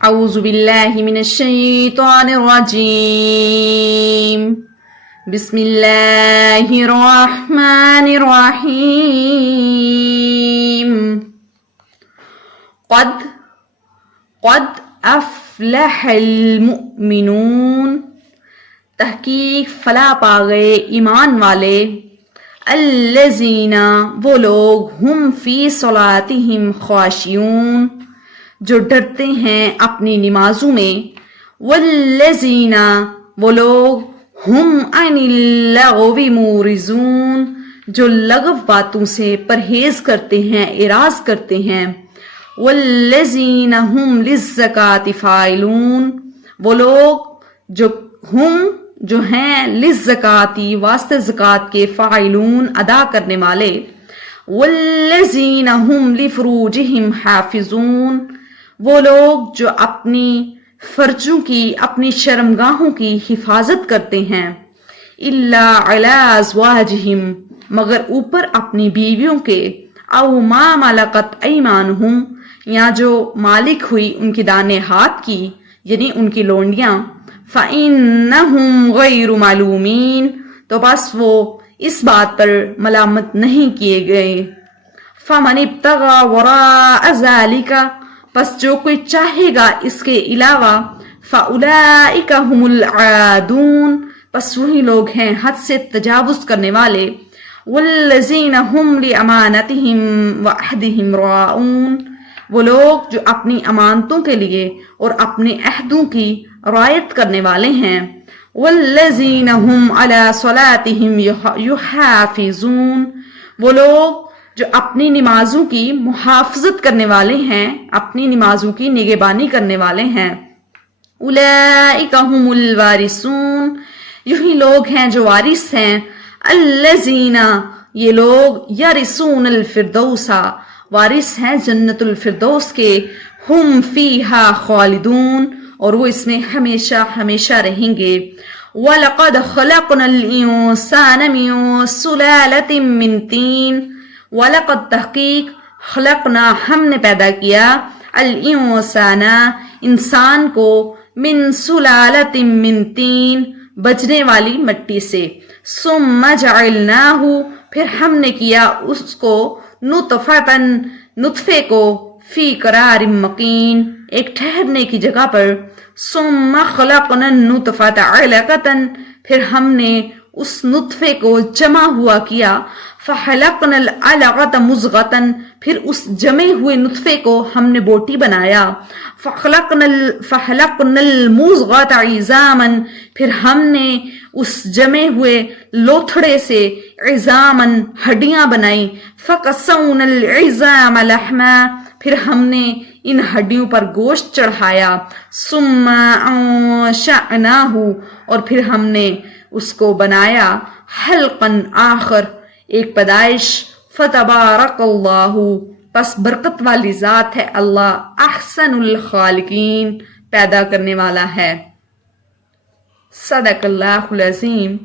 اعوذ باللہ من الشیطان الرجیم بسم اللہ الرحمن الرحیم قد افلح المؤمنون تحقیق فلاح پا گئے ایمان والے الذین وہ لوگ ہم فی صلاتہم خاشعون جو ڈرتے ہیں اپنی نمازوں میں والذین وہ لوگ ہم عن اللغو معرضون جو لغو باتوں سے پرہیز کرتے ہیں اعراض کرتے ہیں والذین ہم للزکاۃ فاعلون وہ لوگ جو ہیں للزکاۃ واسطے زکوٰۃ کے فاعلون ادا کرنے والے والذین ہم لفروجہم حافظون وہ لوگ جو اپنی فرجوں کی اپنی شرمگاہوں کی حفاظت کرتے ہیں الا علی ازواجہم مگر اوپر اپنی بیویوں کے او ما ملکت ایمانہم یا جو مالک ہوئی ان کی دانے ہاتھ کی یعنی ان کی لونڈیاں فَإِنَّهُمْ غَيْرُ مَلُومِينَ تو بس وہ اس بات پر ملامت نہیں کیے گئے فَمَنِ ابْتَغَى وَرَاءَ ذَلِكَ پس جو کوئی چاہے گا اس کے علاوہ فَأُولَئِكَ هُمُ الْعَادُونَ پس وہی لوگ ہیں حد سے تجاوز کرنے والے وَالَّذِينَ هُمْ لِأَمَانَتِهِمْ وَعَهْدِهِمْ رَاعُونَ وہ لوگ جو اپنی امانتوں کے لیے اور اپنے عہدوں کی رعایت کرنے والے ہیں والذین هم علی صلاتہم یحافظون وہ لوگ جو اپنی نمازوں کی محافظت کرنے والے ہیں اپنی نمازوں کی نگہبانی کرنے والے ہیں اولئک هم الوارثون یہی لوگ ہیں جو وارث ہیں الذین یہ لوگ یرثون الفردوس وارث ہیں جنت الفردوس کے ہم فیہا خالدون اور وہ اس میں ہمیشہ ہمیشہ رہیں گے وَلَقَدْ خَلَقْنَا الْإِنسَانَ مِنْ سُلَالَةٍ مِّن طِينٍ وَلَقَدْ تحقیق خلقنا ہم نے پیدا کیا الْإِنسَانَ انسان کو من سُلَالَةٍ مِّن طِينٍ بجنے والی مٹی سے ثُمَّ جَعَلْنَاهُ پھر ہم نے کیا اس کو نطفے کو فی قرار مکین ایک ٹھہرنے کی جگہ پر ثم خلقنا النطفۃ علقۃ پھر ہم نے اس نطفے کو جمع ہوا کیا فخلقنا العلقۃ مضغۃ پھر اس جمے ہوئے نطفے کو ہم نے بوٹی بنایا فخلقنا المضغۃ عظاما پھر ہم نے اس جمے ہوئے لوتھڑے سے عظاما ہڈیاں بنائی فقسونا العظام لحما پھر ہم نے ان ہڈیوں پر گوشت چڑھایا ثم انشأناہ اور پھر ہم نے اس کو بنایا حلقا آخر ایک پیدائش فتبارک اللہ پس برکت والی ذات ہے اللہ احسن الخالقین پیدا کرنے والا ہے صدق اللہ العظیم